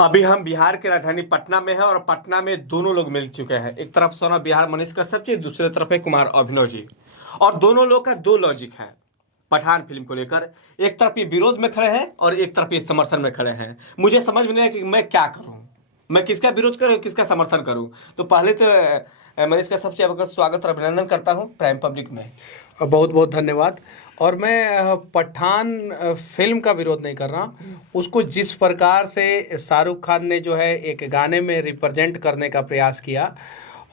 अभी हम बिहार के राजधानी पटना में हैं और पटना में दोनों लोग मिल चुके हैं। एक तरफ सोना बिहार मनीष कश्यप जी, दूसरे तरफ है कुमार अभिनव जी। और दोनों लोग का दो लॉजिक है पठान फिल्म को लेकर। एक तरफ ये विरोध में खड़े हैं और एक तरफ ये समर्थन में खड़े हैं। मुझे समझ में नहीं है कि मैं क्या करूं, मैं किसका विरोध करूं, किसका समर्थन करूं। तो पहले तो मनीष कश्यप जी आपका स्वागत और अभिनंदन करता हूं प्राइम पब्लिक में। बहुत बहुत धन्यवाद। और मैं पठान फिल्म का विरोध नहीं कर रहा, उसको जिस प्रकार से शाहरुख खान ने जो है एक गाने में रिप्रेजेंट करने का प्रयास किया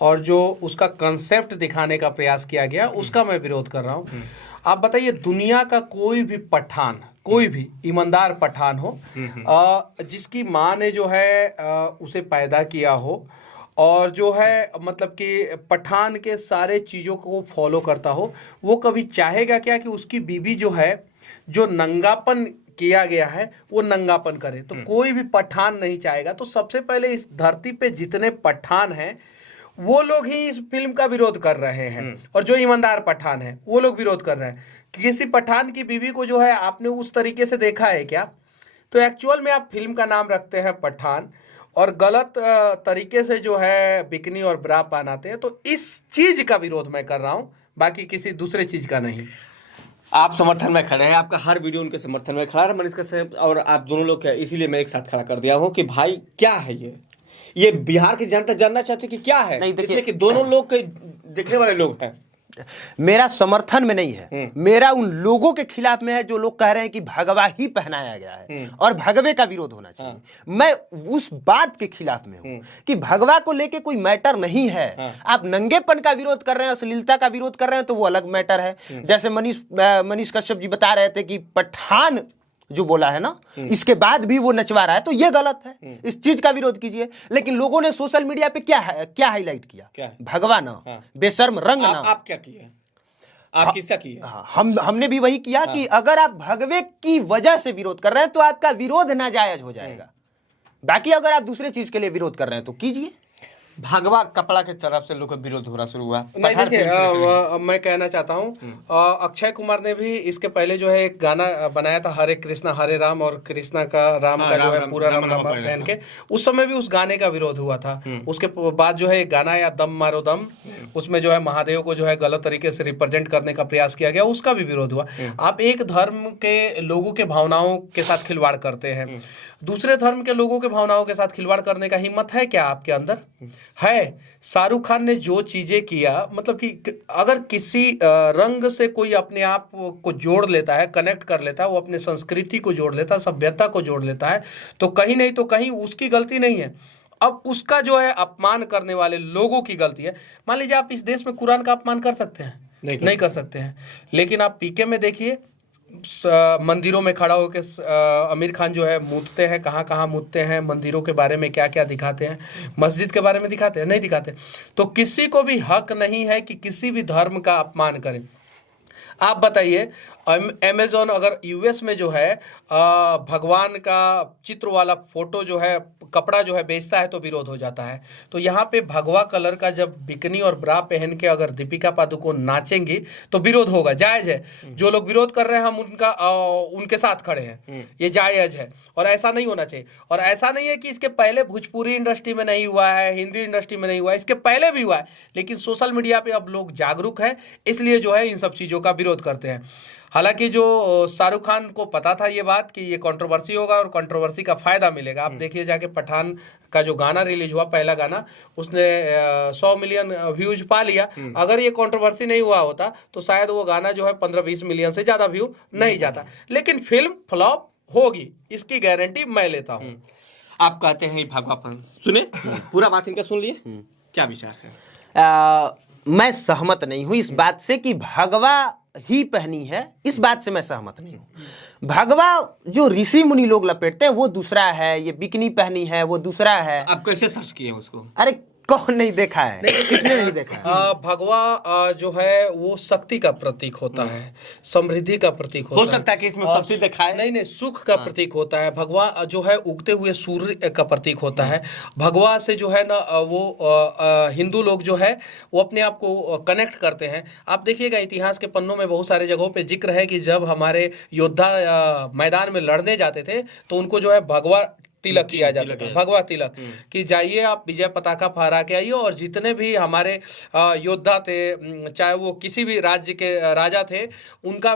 और जो उसका कंसेप्ट दिखाने का प्रयास किया गया, उसका मैं विरोध कर रहा हूँ। आप बताइए, दुनिया का कोई भी पठान, कोई भी ईमानदार पठान हो, जिसकी माँ ने जो है उसे पैदा किया हो और जो है मतलब कि पठान के सारे चीज़ों को फॉलो करता हो, वो कभी चाहेगा क्या कि उसकी बीवी जो है, जो नंगापन किया गया है वो नंगापन करे? तो कोई भी पठान नहीं चाहेगा। तो सबसे पहले इस धरती पे जितने पठान हैं वो लोग ही इस फिल्म का विरोध कर रहे हैं, और जो ईमानदार पठान हैं वो लोग विरोध कर रहे हैं। किसी पठान की बीवी को जो है आपने उस तरीके से देखा है क्या? तो एक्चुअल में आप फिल्म का नाम रखते हैं पठान और गलत तरीके से जो है बिकनी और ब्रा पहनाते हैं। तो इस चीज का विरोध मैं कर रहा हूं, बाकी किसी दूसरे चीज का नहीं। आप समर्थन में खड़े हैं, आपका हर वीडियो उनके समर्थन में खड़ा है मनीष कश्यप और आप दोनों लोग, क्या इसीलिए मैं एक साथ खड़ा कर दिया हूँ कि भाई क्या है ये बिहार की जनता जानना चाहती कि क्या है। नहीं, देखिए कि दोनों लोग के देखने वाले लोग हैं। मेरा समर्थन में नहीं है, मेरा उन लोगों के खिलाफ में है जो लोग कह रहे हैं कि भगवा ही पहनाया गया है और भगवे का विरोध होना चाहिए। मैं उस बात के खिलाफ में हूं कि भगवा को लेके कोई मैटर नहीं है। आप नंगेपन का विरोध कर रहे हैं, अश्लीलता का विरोध कर रहे हैं, तो वो अलग मैटर है। जैसे मनीष कश्यप जी बता रहे थे कि पठान जो बोला है ना, इसके बाद भी वो नचवा रहा है, तो ये गलत है। इस चीज का विरोध कीजिए। लेकिन लोगों ने सोशल मीडिया पे क्या हाईलाइट किया? क्या? भगवा ना, बेशर्म रंग ना। आप क्या किए? आप किसका किए? हमने भी वही किया कि अगर आप भगवे की वजह से विरोध कर रहे हैं तो आपका विरोध नाजायज हो जाएगा। बाकी अगर आप दूसरे चीज के लिए विरोध कर रहे हैं तो कीजिए। भगवा कपड़ा के तरफ से लोग का विरोध हो रहा शुरू हुआ। नहीं, देखिए मैं कहना चाहता हूँ, अक्षय कुमार ने भी इसके पहले जो है एक गाना बनाया था, हरे कृष्णा हरे राम, और कृष्णा का राम का जो है पूरा राम पहन के, उस समय भी उस गाने का विरोध हुआ था। उसके बाद जो है एक गाना या दम मारो दम, उसमें जो है महादेव को जो है गलत तरीके से रिप्रेजेंट करने का प्रयास किया गया, उसका भी विरोध हुआ। आप एक धर्म के लोगों के भावनाओं के साथ खिलवाड़ करते हैं, दूसरे धर्म के लोगों के भावनाओं के साथ खिलवाड़ करने का हिम्मत है क्या आपके अंदर? है। शाहरुख खान ने जो चीजें किया, मतलब कि अगर किसी रंग से कोई अपने आप को जोड़ लेता है, कनेक्ट कर लेता है, वो अपने संस्कृति को जोड़ लेता है, सभ्यता को जोड़ लेता है, तो कहीं नहीं तो कहीं उसकी गलती नहीं है। अब उसका जो है अपमान करने वाले लोगों की गलती है। मान लीजिए आप इस देश में कुरान का अपमान कर सकते हैं? नहीं कर सकते हैं। लेकिन आप पीके में देखिए, मंदिरों में खड़ा होकर आमिर खान जो है मूतते हैं, कहाँ कहाँ मूतते हैं, मंदिरों के बारे में क्या क्या दिखाते हैं, मस्जिद के बारे में दिखाते हैं? नहीं दिखाते। तो किसी को भी हक नहीं है कि किसी भी धर्म का अपमान करें। आप बताइए, अमेजोन अगर यूएस में जो है भगवान का चित्र वाला फोटो जो है, कपड़ा जो है बेचता है तो विरोध हो जाता है। तो यहाँ पे भगवा कलर का जब बिकनी और ब्रा पहन के अगर दीपिका पादुकोण नाचेंगी तो विरोध होगा, जायज है। जो लोग विरोध कर रहे हैं हम उनके साथ खड़े हैं, ये जायज है और ऐसा नहीं होना चाहिए। और ऐसा नहीं है कि इसके पहले भोजपुरी इंडस्ट्री में नहीं हुआ है, हिंदी इंडस्ट्री में नहीं हुआ है, इसके पहले भी हुआ है। लेकिन सोशल मीडिया पे अब लोग जागरूक हैं, इसलिए जो है इन सब चीज़ों का विरोध करते हैं। हालांकि जो शाहरुख खान को पता था ये बात कि ये कंट्रोवर्सी होगा और कंट्रोवर्सी का फायदा मिलेगा। आप देखिए जाके पठान का जो गाना रिलीज हुआ, पहला गाना, उसने 100 मिलियन व्यूज पा लिया। अगर ये कंट्रोवर्सी नहीं हुआ होता तो शायद वो गाना जो है 15-20 मिलियन से ज्यादा व्यू नहीं जाता। लेकिन फिल्म फ्लॉप होगी, इसकी गारंटी मैं लेता हूँ। आप कहते हैं भगवापन, सुने पूरा बात इनका सुन लिए, क्या विचार है? मैं सहमत नहीं हूं इस बात से कि भगवा ही पहनी है, इस बात से मैं सहमत नहीं हूं। भगवा जो ऋषि मुनि लोग लपेटते हैं वो दूसरा है, ये बिकनी पहनी है वो दूसरा है। आप कैसे सर्च किए उसको? अरे कौन नहीं देखा है? किसने नहीं देखा है? भगवा जो है वो शक्ति का प्रतीक होता है, समृद्धि का प्रतीक होता है। हो सकता है कि इसमें शक्ति दिखाए। नहीं, सुख का प्रतीक होता है। भगवा जो है उगते हुए सूर्य का प्रतीक होता है। भगवा से जो है ना वो हिंदू लोग जो है वो अपने आप को कनेक्ट करते हैं। आप देखिएगा इतिहास के पन्नों में बहुत सारे जगहों पे जिक्र है कि जब हमारे योद्धा मैदान में लड़ने जाते थे तो उनको जो है भगवा तिलक किया जाता था, भगवा तिलक, कि जाइए आप विजय पताका फहरा के आइए, और जितने भी हमारे योद्धा थे, चाहे वो किसी भी राज्य के राजा थे, उनका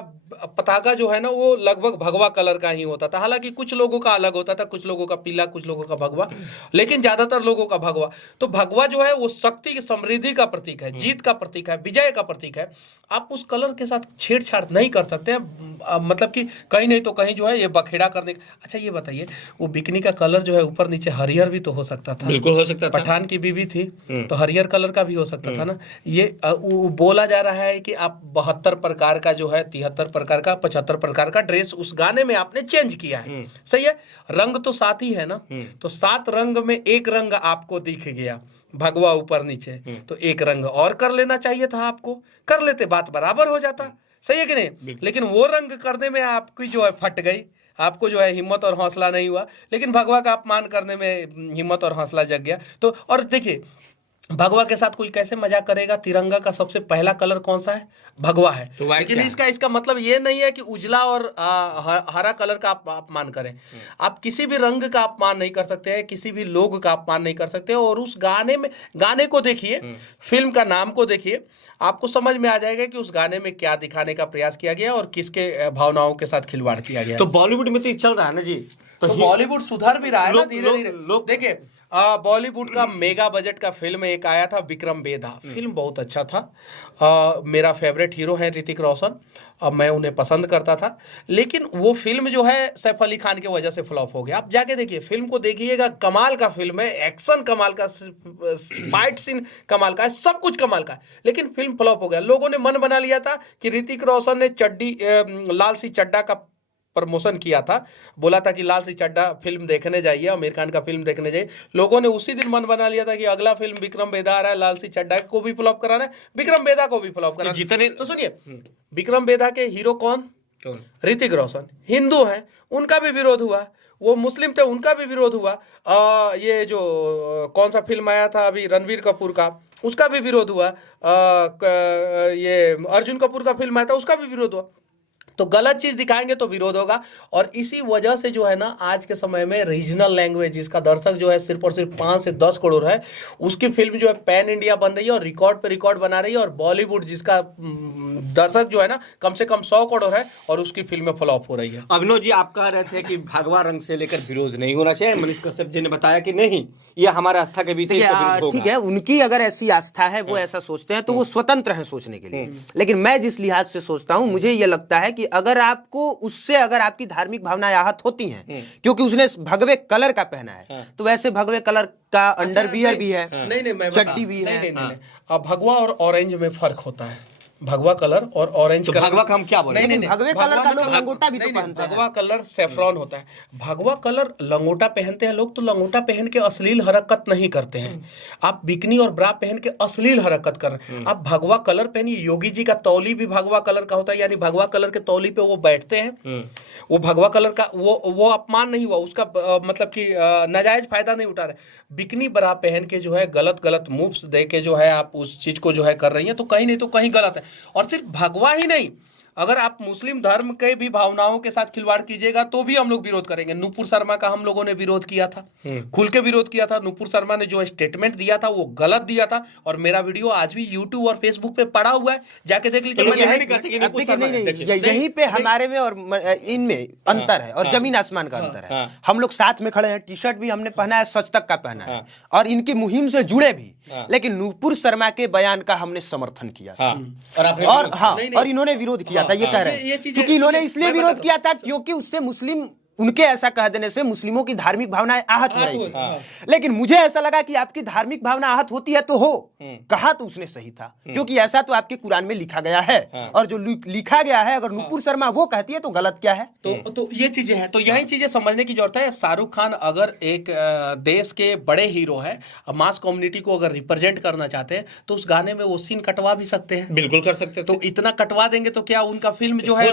पताका जो है ना वो लगभग भगवा कलर का ही होता था। हालांकि कुछ लोगों का अलग होता था, कुछ लोगों का पीला, कुछ लोगों का भगवा, लेकिन ज्यादातर लोगों का भगवा। तो भगवा जो है वो शक्ति की, समृद्धि का प्रतीक है, जीत का प्रतीक है, विजय का प्रतीक है। आप उस कलर के साथ छेड़छाड़ नहीं कर सकते मतलब कि कहीं नहीं तो कहीं जो है ये बखेड़ा करने। अच्छा ये बताइए, वो बिकनी का कलर जो है ऊपर नीचे हरियर भी तो हो सकता था। बिल्कुल हो सकता था। पठान की बीवी थी तो हरियर कलर का भी हो सकता था ना। ये बोला जा रहा है कि आप 72 प्रकार का जो है, 73 प्रकार का, 75 प्रकार का ड्रेस उस गाने में आपने चेंज किया है। सही है, रंग तो 7 ही है ना, तो 7 रंग में एक रंग आपको दिख गया, भगवा ऊपर नीचे, तो एक रंग और कर लेना चाहिए था आपको, कर लेते, बात बराबर हो जाता। सही है कि नहीं? लेकिन वो रंग करने में आपकी जो है फट गई, आपको जो है हिम्मत और हौसला नहीं हुआ, लेकिन भगवा का अपमान करने में हिम्मत और हौसला जग गया। तो और देखिए, भगवा के साथ कोई कैसे मजाक करेगा? तिरंगा का सबसे पहला कलर कौन सा है? भगवा है। तो लेकिन इसका मतलब ये नहीं है कि उजला और हरा कलर का आप अपमान करें। आप किसी भी रंग का अपमान नहीं कर सकते हैं, किसी भी लोग का अपमान नहीं कर सकते। और उस गाने को देखिए, फिल्म का नाम को देखिए, आपको समझ में आ जाएगा कि उस गाने में क्या दिखाने का प्रयास किया गया और किसके भावनाओं के साथ खिलवाड़ किया गया। तो बॉलीवुड में तो चल रहा है ना जी, तो बॉलीवुड सुधर भी रहा है ना धीरे धीरे। देखिए, बॉलीवुड का मेगा बजट का फिल्म एक आया था, विक्रम बेदा। फिल्म बहुत अच्छा था। मेरा फेवरेट हीरो है ऋतिक रोशन, मैं उन्हें पसंद करता था। लेकिन वो फिल्म जो है सैफ अली खान की वजह से फ्लॉप हो गया। आप जाके देखिए, फिल्म को देखिएगा, कमाल का फिल्म है, एक्शन कमाल का, फाइट सीन कमाल का है, सब कुछ कमाल का है, लेकिन फिल्म फ्लॉप हो गया। लोगों ने मन बना लिया था कि ऋतिक रोशन ने लाल सी चड्ढा का प्रमोशन किया था, बोला था कि लाल सी चड्ढा फिल्म देखने जाइए, आमिर खान का फिल्म देखने जाइए। लोगों ने उसी दिन मन बना लिया था कि अगला फिल्म विक्रम बेदा आ रहा है, लाल सी चड्ढा को भी फ्लॉप कराना है, विक्रम बेदा को भी फ्लॉप कराना है। जितने तो सुनिए, विक्रम बेदा के हीरो कौन? ऋतिक रोशन। हिंदू हैं, उनका भी विरोध हुआ। वो मुस्लिम थे, उनका भी विरोध हुआ। ये जो कौन सा फिल्म आया था अभी रणबीर कपूर का, उसका भी विरोध हुआ। ये अर्जुन कपूर का फिल्म आया था, उसका भी विरोध हुआ। तो गलत चीज दिखाएंगे तो विरोध होगा। और इसी वजह से जो है ना, आज के समय में रीजनल लैंग्वेज, जिसका दर्शक जो है सिर्फ और सिर्फ 5 से 10 करोड़ है, उसकी फिल्म जो है पैन इंडिया बन रही है और रिकॉर्ड पे रिकॉर्ड बना रही है। और बॉलीवुड जिसका दर्शक जो है ना कम से कम 100 करोड़ है, और उसकी फिल्में फ्लॉप हो रही है। अभिनव जी, आप कह रहे थे कि भगवा रंग से लेकर विरोध नहीं होना चाहिए। मनीष कश्यप जी ने बताया कि नहीं, ये हमारे आस्था के बीच ठीक है, उनकी अगर ऐसी आस्था है, वो ऐसा सोचते हैं, तो वो स्वतंत्र हैं सोचने के लिए। लेकिन मैं जिस लिहाज से सोचता हूं, मुझे ये लगता है कि अगर आपको उससे, अगर आपकी धार्मिक भावनाएं आहत होती हैं क्योंकि उसने भगवे कलर का पहना है, तो वैसे भगवे कलर का अंडरवियर भी है, चड्डी भी है। अब भगवा और ऑरेंज में फर्क होता है। भगवा कलर और ऑरेंज तो कलर, भगवा का हम क्या बोले? भगवे कलर का लोग लंगोटा भी तो पहनते हैं। भगवा कलर सेफ्रॉन होता है। भगवा कलर लंगोटा पहनते हैं लोग, तो लंगोटा पहन के अश्लील हरकत नहीं करते हैं। आप बिकनी और ब्रा पहन के अश्लील हरकत कर रहे हैं। आप भगवा कलर पहनिए। योगी जी का तौली भी भगवा कलर का होता है, यानी भगवा कलर के तौली पे वो बैठते हैं। वो भगवा कलर का वो अपमान नहीं हुआ उसका, मतलब कि नाजायज फायदा नहीं उठा रहे। बिकनी ब्रा पहन के जो है गलत मूव्स दे के जो है आप उस चीज को जो है कर रही हैं, तो कहीं नहीं तो कहीं गलत है। और सिर्फ भगवा ही नहीं, अगर आप मुस्लिम धर्म के भी भावनाओं के साथ खिलवाड़ कीजिएगा तो भी हम लोग विरोध करेंगे। नुपुर शर्मा का हम लोगों ने विरोध किया था, खुल के विरोध किया था। नुपुर शर्मा ने जो स्टेटमेंट दिया था वो गलत दिया था, और मेरा वीडियो आज भी यूट्यूब और फेसबुक पे पड़ा हुआ है, जाके देख लीजिए। यहीं पे हमारे में और इनमें अंतर है, और जमीन आसमान का अंतर है। हम लोग साथ में खड़े हैं, टी शर्ट भी हमने पहना है, सच तक का पहना है, और इनकी मुहिम से जुड़े भी। लेकिन नुपुर शर्मा के बयान का हमने समर्थन किया और इन्होंने विरोध किया था। ये कह रहे हैं क्योंकि इन्होंने इसलिए विरोध किया था क्योंकि उससे मुस्लिम, उनके ऐसा कह देने से मुस्लिमों की धार्मिक भावनाएं आहत हो रही थी। लेकिन मुझे ऐसा लगा कि आपकी धार्मिक भावना आहत होती है तो हो, कहा तो उसने सही था, क्योंकि ऐसा तो आपके कुरान में लिखा गया है। और जो लिखा गया है, अगर नुपुर शर्मा वो कहती है तो गलत क्या है? तो ये चीजें हैं, तो यही चीजें समझने की जरूरत है। शाहरुख खान अगर एक देश के बड़े हीरो है, मास कम्युनिटी को अगर रिप्रेजेंट करना चाहते हैं, तो उस गाने में वो सीन कटवा भी सकते हैं। बिल्कुल कर सकते। तो इतना कटवा देंगे तो क्या उनका फिल्म जो है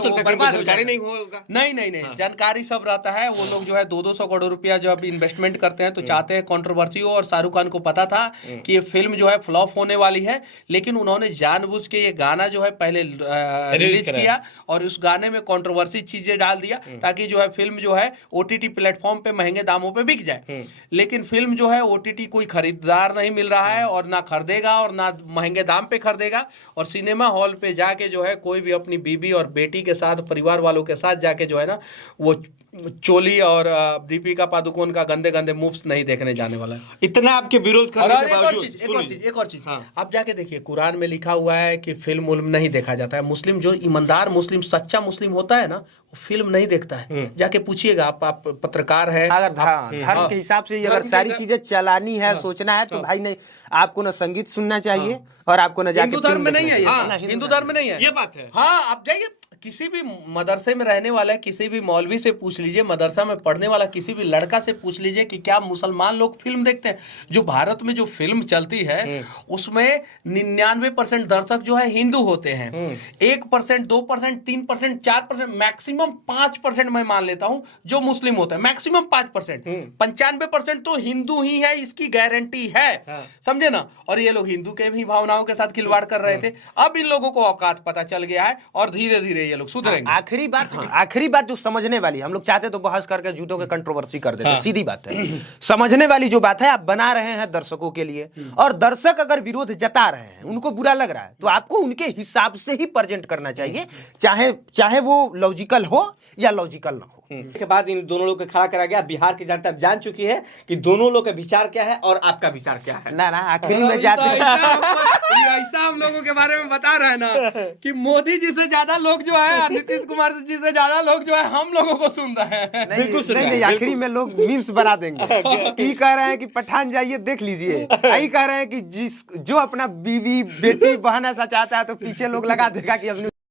नहीं होगा? नहीं, जानकारी सब आता है, वो लोग जो है 200 करोड़ रुपया जब इन्वेस्टमेंट करते हैं तो चाहते हैं कंट्रोवर्सी हो, और शाहरुख खान को पता था कि ये फिल्म जो है फ्लॉप होने वाली है, लेकिन उन्होंने जानबूझ के ये गाना जो है पहले रिलीज किया और उस गाने में कंट्रोवर्सी चीजें डाल दिया ताकि जो है फिल्म जो है ओटीटी प्लेटफॉर्म पे महंगे दामों पे बिक जाए। लेकिन फिल्म जो है ओटीटी कोई खरीदार नहीं मिल रहा है और ना खरीदेगा और ना महंगे दाम पे खरीदेगा, और सिनेमा हॉल पे जाके जो है कोई भी अपनी बीबी और बेटी के साथ, परिवार वालों के साथ जाके जो है ना वो चोली और दीपिका पादुकोण का गंदे गंदे मूव्स नहीं देखने जाने वाला है। इतना आपके विरोध करने के बावजूद एक और चीज आप जाके देखिए, कुरान में लिखा हुआ है कि फिल्म उल्म नहीं देखा जाता है। मुस्लिम जो ईमानदार मुस्लिम, सच्चा मुस्लिम होता है ना, वो फिल्म नहीं देखता है। जाके पूछिएगा, आप पत्रकार है, अगर धर्म के हिसाब से अगर सारी चीजें चलानी है, सोचना है, तो भाई नहीं, आपको ना संगीत सुनना चाहिए और आपको ना जाके हिंदू धर्म में नहीं है, हिंदू धर्म में नहीं है, ये बात है। हाँ, आप जाइए किसी भी मदरसे में रहने वाला किसी भी मौलवी से पूछ लीजिए, मदरसा में पढ़ने वाला किसी भी लड़का से पूछ लीजिए कि क्या मुसलमान लोग फिल्म देखते हैं। जो भारत में जो फिल्म चलती है उसमें 99% दर्शक जो है हिंदू होते हैं। 1%, 2%, 3%, 4%, मैक्सिमम 5% मैं मान लेता हूं जो मुस्लिम होता है, मैक्सिमम 5%। 95% तो हिंदू ही है, इसकी गारंटी है, समझे ना। और ये लोग हिंदू के भी भावनाओं के साथ खिलवाड़ कर रहे थे। अब इन लोगों को औकात पता चल गया है और धीरे धीरे ये लोग सुधरेंगे। आखिरी बात जो समझने वाली, हम लोग चाहते तो बहस करके झूठों के कंट्रोवर्सी कर देते, सीधी बात है। समझने वाली जो बात है, आप बना रहे हैं दर्शकों के लिए, और दर्शक अगर विरोध जता रहे हैं, उनको बुरा लग रहा है, तो आपको उनके हिसाब से ही प्रेजेंट करना चाहिए, चाहे वो लॉजिकल हो या लॉजिकल ना हो। के बाद इन दोनों लोग को खड़ा करा गया। बिहार की जनता अब जान चुकी है कि दोनों लोग का विचार क्या है और आपका विचार क्या है। ना आखिरी में जाते हैं, ऐसा हम लोगों के बारे में बता रहे हैं ना कि मोदी जी से ज्यादा लोग जो है, नीतीश कुमार जी से ज्यादा लोग जो है हम लोगों को सुन रहे हैं। नहीं, आखिरी में लोग मीम्स बना देंगे। ये कह रहे हैं कि पठान जाइए देख लीजिए, यही कह रहे हैं कि जो अपना बीवी बेटी बहन ऐसा चाहता है तो पीछे लोग लगा देगा कि अब